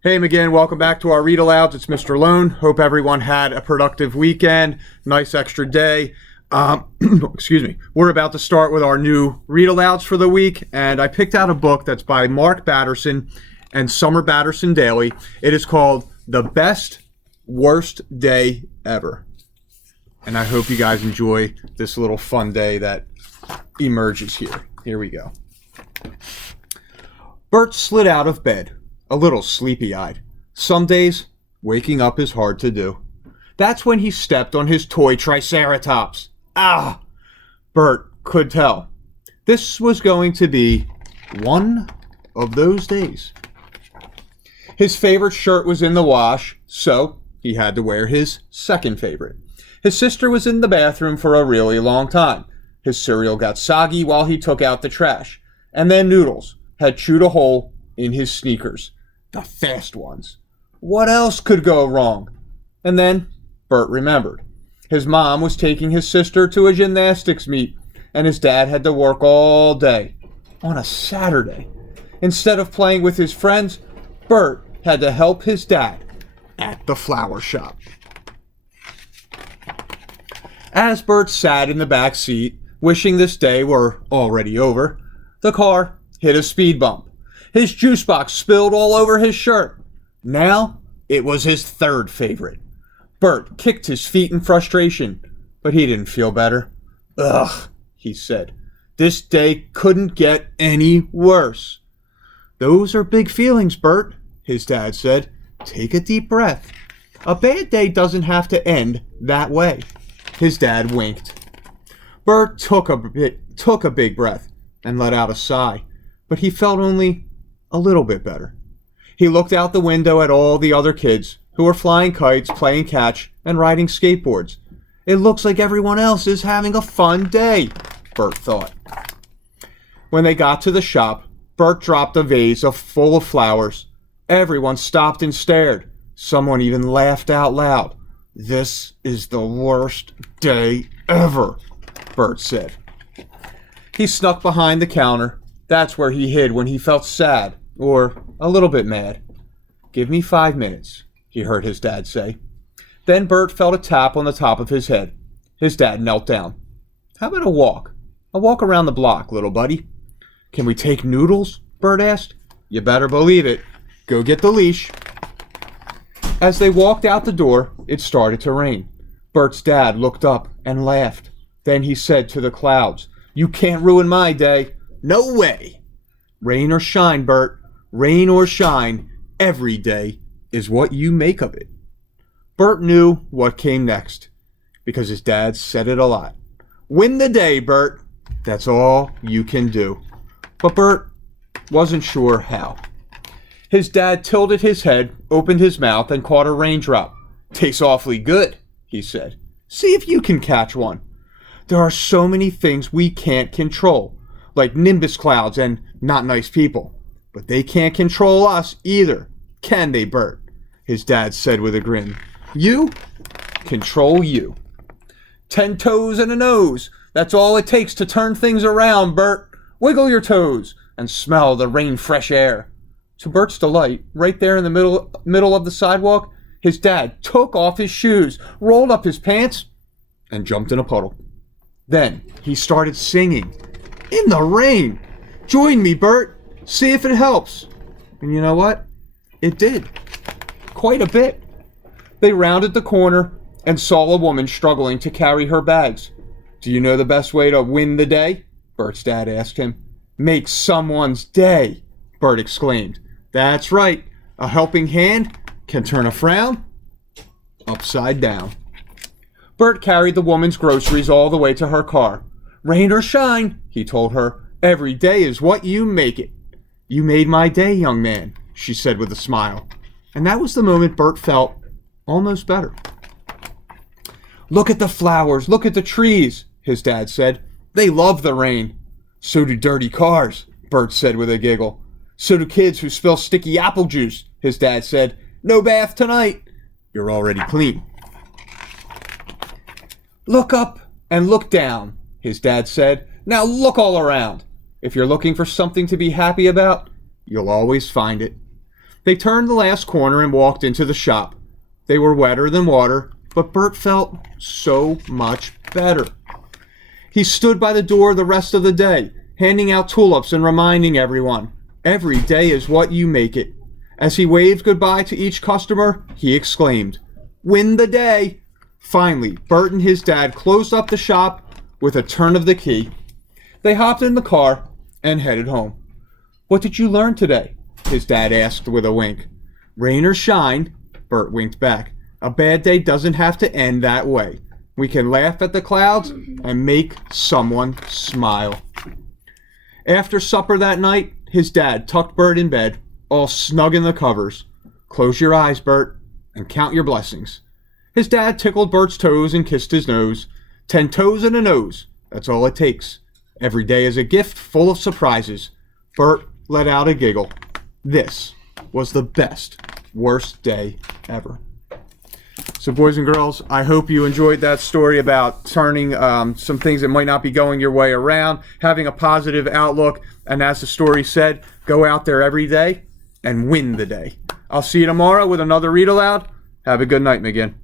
Hey again, welcome back to our read alouds. It's Mr. Lohn. Hope everyone had a productive weekend. Nice extra day. Excuse me. We're about to start with our new read alouds for the week, and I picked out a book that's by Mark Batterson and Summer Batterson Daly. It is called The Best Worst Day Ever. And I hope you guys enjoy this little fun day that emerges here. Here we go. Bert slid out of bed, a little sleepy-eyed. Some days, waking up is hard to do. That's when he stepped on his toy triceratops. Ah! Bert could tell. This was going to be one of those days. His favorite shirt was in the wash, so he had to wear his second favorite. His sister was in the bathroom for a really long time. His cereal got soggy while he took out the trash. And then Noodles had chewed a hole in his sneakers. The fast ones. What else could go wrong? And then Bert remembered. His mom was taking his sister to a gymnastics meet, and his dad had to work all day on a Saturday. Instead of playing with his friends, Bert had to help his dad at the flower shop. As Bert sat in the back seat, wishing this day were already over, the car hit a speed bump. His juice box spilled all over his shirt. Now it was his third favorite. Bert kicked his feet in frustration, but he didn't feel better. Ugh, he said. This day couldn't get any worse. Those are big feelings, Bert, his dad said. Take a deep breath. A bad day doesn't have to end that way. His dad winked. Bert took a big breath and let out a sigh, but he felt only a little bit better. He looked out the window at all the other kids who were flying kites, playing catch, and riding skateboards. It looks like everyone else is having a fun day, Bert thought. When they got to the shop, Bert dropped a vase full of flowers. Everyone stopped and stared. Someone even laughed out loud. This is the worst day ever, Bert said. He snuck behind the counter. That's where he hid when he felt sad or a little bit mad. Give me 5 minutes, he heard his dad say. Then Bert felt a tap on the top of his head. His dad knelt down. How about a walk? A walk around the block, little buddy. Can we take Noodles? Bert asked. You better believe it. Go get the leash. As they walked out the door, it started to rain. Bert's dad looked up and laughed. Then he said to the clouds, You can't ruin my day. No way. Rain or shine, Bert. Rain or shine, every day is what you make of it. Bert knew what came next because his dad said it a lot. Win the day, Bert. That's all you can do. But Bert wasn't sure how. His dad tilted his head, opened his mouth, and caught a raindrop. Tastes awfully good, he said. See if you can catch one. There are so many things we can't control, like nimbus clouds and not nice people. But they can't control us either, can they, Bert? His dad said with a grin. You control you. 10 toes and a nose. That's all it takes to turn things around, Bert. Wiggle your toes and smell the rain fresh air. To Bert's delight, right there in the middle of the sidewalk, his dad took off his shoes, rolled up his pants, and jumped in a puddle. Then he started singing. In the rain. Join me, Bert. See if it helps. And you know what? It did. Quite a bit. They rounded the corner and saw a woman struggling to carry her bags. Do you know the best way to win the day? Bert's dad asked him. Make someone's day, Bert exclaimed. That's right. A helping hand can turn a frown upside down. Bert carried the woman's groceries all the way to her car. Rain or shine, he told her, every day is what you make it. You made my day, young man, she said with a smile. And that was the moment Bert felt almost better. Look at the flowers, look at the trees, his dad said. They love the rain. So do dirty cars, Bert said with a giggle. So do kids who spill sticky apple juice, his dad said. No bath tonight. You're already clean. Look up and look down, his dad said. Now look all around. If you're looking for something to be happy about, you'll always find it. They turned the last corner and walked into the shop. They were wetter than water, but Bert felt so much better. He stood by the door the rest of the day, handing out tulips and reminding everyone, every day is what you make it. As he waved goodbye to each customer, he exclaimed, "Win the day!" Finally, Bert and his dad closed up the shop with a turn of the key. They hopped in the car and headed home. "What did you learn today?" his dad asked with a wink. "Rain or shine," Bert winked back, "a bad day doesn't have to end that way. We can laugh at the clouds and make someone smile." After supper that night, his dad tucked Bert in bed, all snug in the covers. "Close your eyes, Bert, and count your blessings." His dad tickled Bert's toes and kissed his nose. 10 toes and a nose, that's all it takes. Every day is a gift full of surprises. Bert let out a giggle. This was the best, worst day ever. So boys and girls, I hope you enjoyed that story about turning some things that might not be going your way around, having a positive outlook, and as the story said, go out there every day and win the day. I'll see you tomorrow with another Read Aloud. Have a good night, McGinn.